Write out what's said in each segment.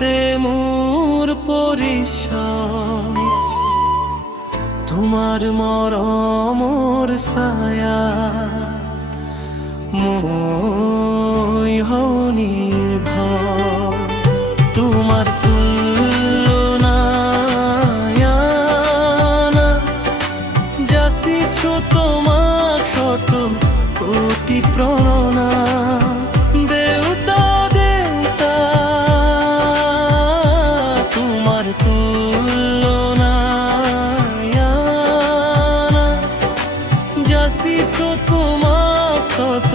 তোমাতে মোর পরিশান, তোমার মরমর ছায়া মই নির্ভর। তোমার তুলনায় যাচিছো তোমাক শত কোটি প্রণাম। দেউতা দেউতা তোমার তুলনায় যাচিছো তোমাক শত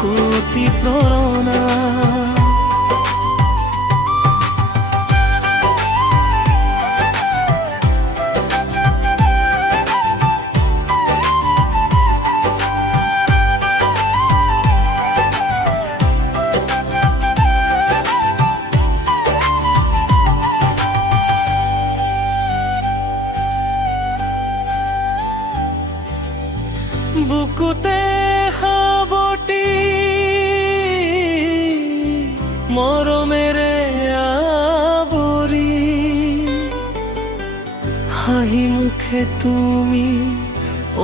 কোটি প্রণাম। বুকুতে হাবটি মরমেরে আবরি, হাহি মুখে তুমি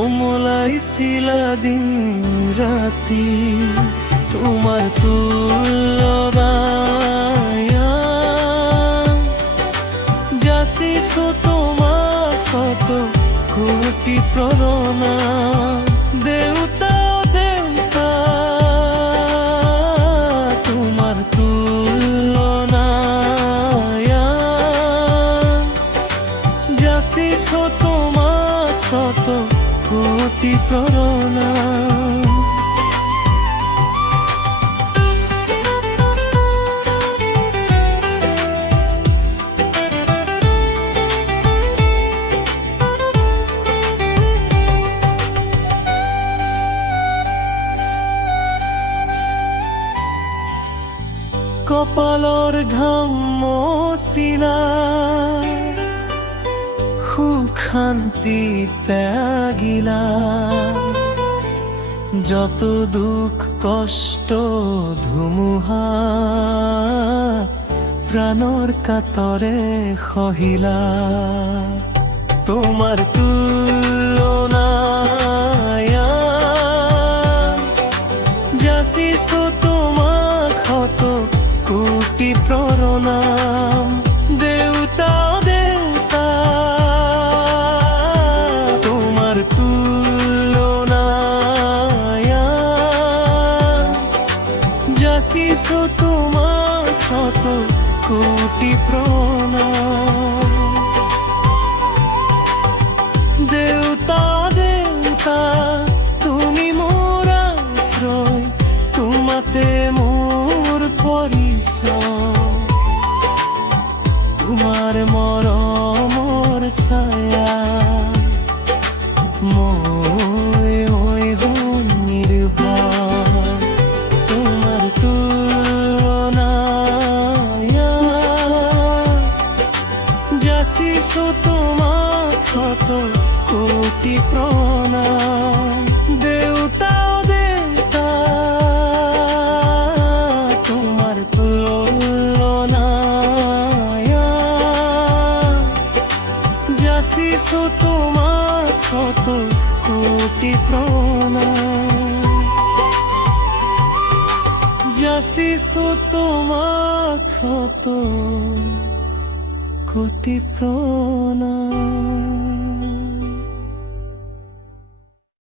ওমলাইছিলা দিন রাতি। তোমার তুলনায় যাচিছো তোমাক কত কোটি প্রণাম। দেউতা দেউতা তোমার তুলনায় যাচিছো তোমাক শত কোটি প্রণাম। কপালৰ ঘাম মচিলা, সুখ শান্তি ত্যাগিলা। যত দুখ কষ্ট ধুমুহা প্ৰাণৰ কাতৰে সহিলা। তোমাৰ তুলনায় যাচিছো তোমাক শত কোটি প্রণাম। দেউতা দেউতা তোমার তুলনায় যাচিছো তোমাক শত কোটি প্রণাম। দেউতা দেউতা তুমি মোর আশ্রয়, তোমাতে মোর পরিচয়। তোমার মরমর ছায়া মই নির্ভর। তোমার তুলনায় যাচিছো তোমাক শত কোটি প্রণাম। দেউতা দেউতা তোমার তুলনায় যাচিছো তোমাক শত কোটি প্রণাম। যাচিছো তোমাক শত কোটি প্রণাম।